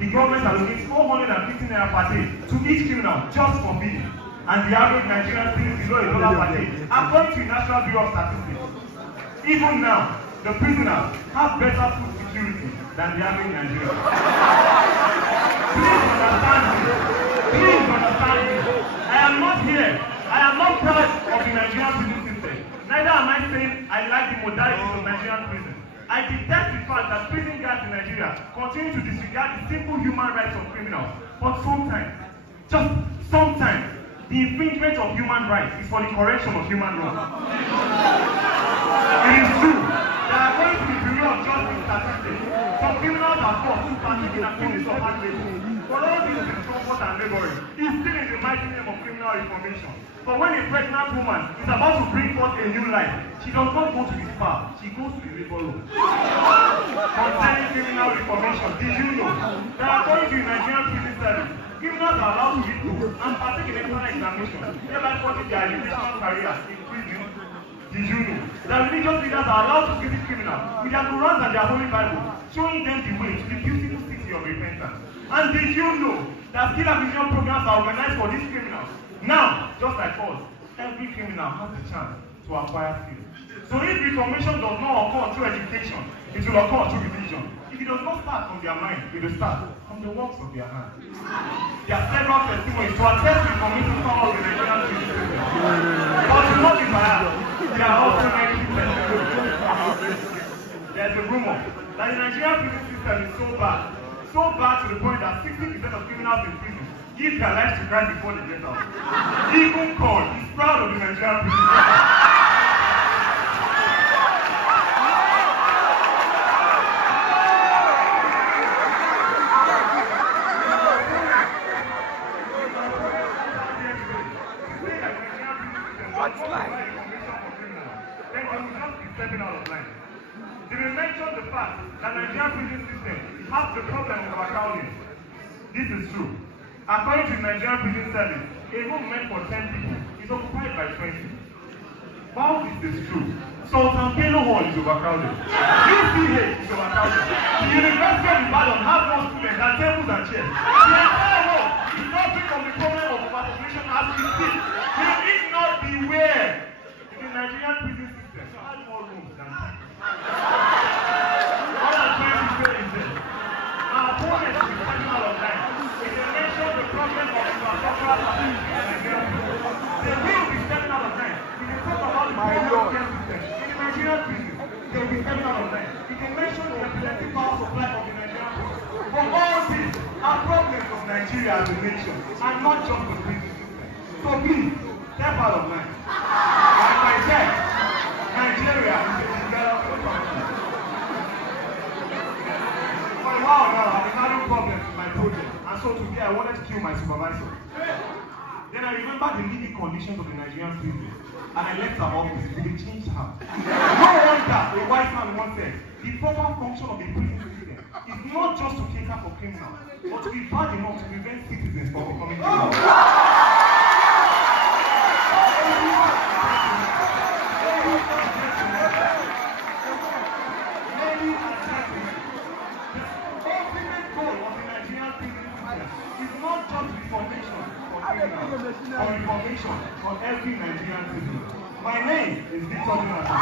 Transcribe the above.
The government allocates 450 naira per day to each criminal just for feeding, and the average Nigerian pays below $1 per day, according to the National Bureau of Statistics. Even now, the prisoners have better food security than the average Nigerian. Please understand me. Please understand me. I am not here. I am not proud of the Nigerian prison system. Neither am I saying I like the modalities of Nigerian prison. I detest the fact that prison guards in Nigeria continue to disregard the simple human rights of criminals. But sometimes, just sometimes, the infringement of human rights is for the correction of human wrongs. It is true that according to the Bureau of Justice statistics, some criminals are forced to partake in activities of hard labor. But all this discomfort and laboring is still in the mighty name of criminal reformation. But when a pregnant woman is about to bring forth a new life, she does not go to the spa, she goes to the labor room. Concerning criminal reformation, did you know that according to the Nigerian prison service, criminals are allowed to read books and partake in external examination, thereby putting their educational careers in prison? Did you know that religious leaders are allowed to visit criminals with their Qurans and their Holy Bible, showing them the way to the beautiful city of repentance? And did you know that skill acquisition programs are organized for these criminals? Now, just like us, every criminal has the chance to acquire skills. So if reformation does not occur through education, it will occur through religion. If it does not start from their mind, it will start from the works of their hands. There are several testimonies to attest to the reformation power of the Nigerian prison system. But to not be biased, there are also negative testimonies. There is a rumor that the Nigerian prison system is so bad to the point that 60% of criminals in prison give their lives to Christ before they get out. Even God is proud of the Nigerian prison system. They will mention the fact that the Nigerian prison system has the problem of overcrowding. This is true. According to the Nigerian prison service, a room meant for 10 people is occupied by 20. While this is true, Sultan Bello Hall is overcrowded. UCH is overcrowded. The University of Ibadan has more students than tables and chairs. The entire hall is suffering from the problem of overpopulation as we speak. Will it not beware if the Nigerian prison system has more rooms than people? What I'm trying to say is this. Our opponents will be stepping out of line. If they mention the problem of infrastructural facilities in Nigeria, they will be stepping out of line. If they talk about the problem of care system in the Nigerian prison, they will be stepping out of line. If they mention the epileptic power supply of the Nigerian prison, for all these are problems of Nigeria as a nation, and not just the prison system. So please, step out of line. Like I said, Nigeria is a developing country. For a while now, I've been having problems with my project, and so today I wanted to kill my supervisor. Then I remembered the living conditions of the Nigerian prison, and I left her office with a changed heart. No wonder a wise man once said, the proper function of a prison system is not just to cater for criminals, but to be bad enough to prevent citizens from becoming criminals. Reformation on every Nigerian citizen. My name is Victor Jonathan.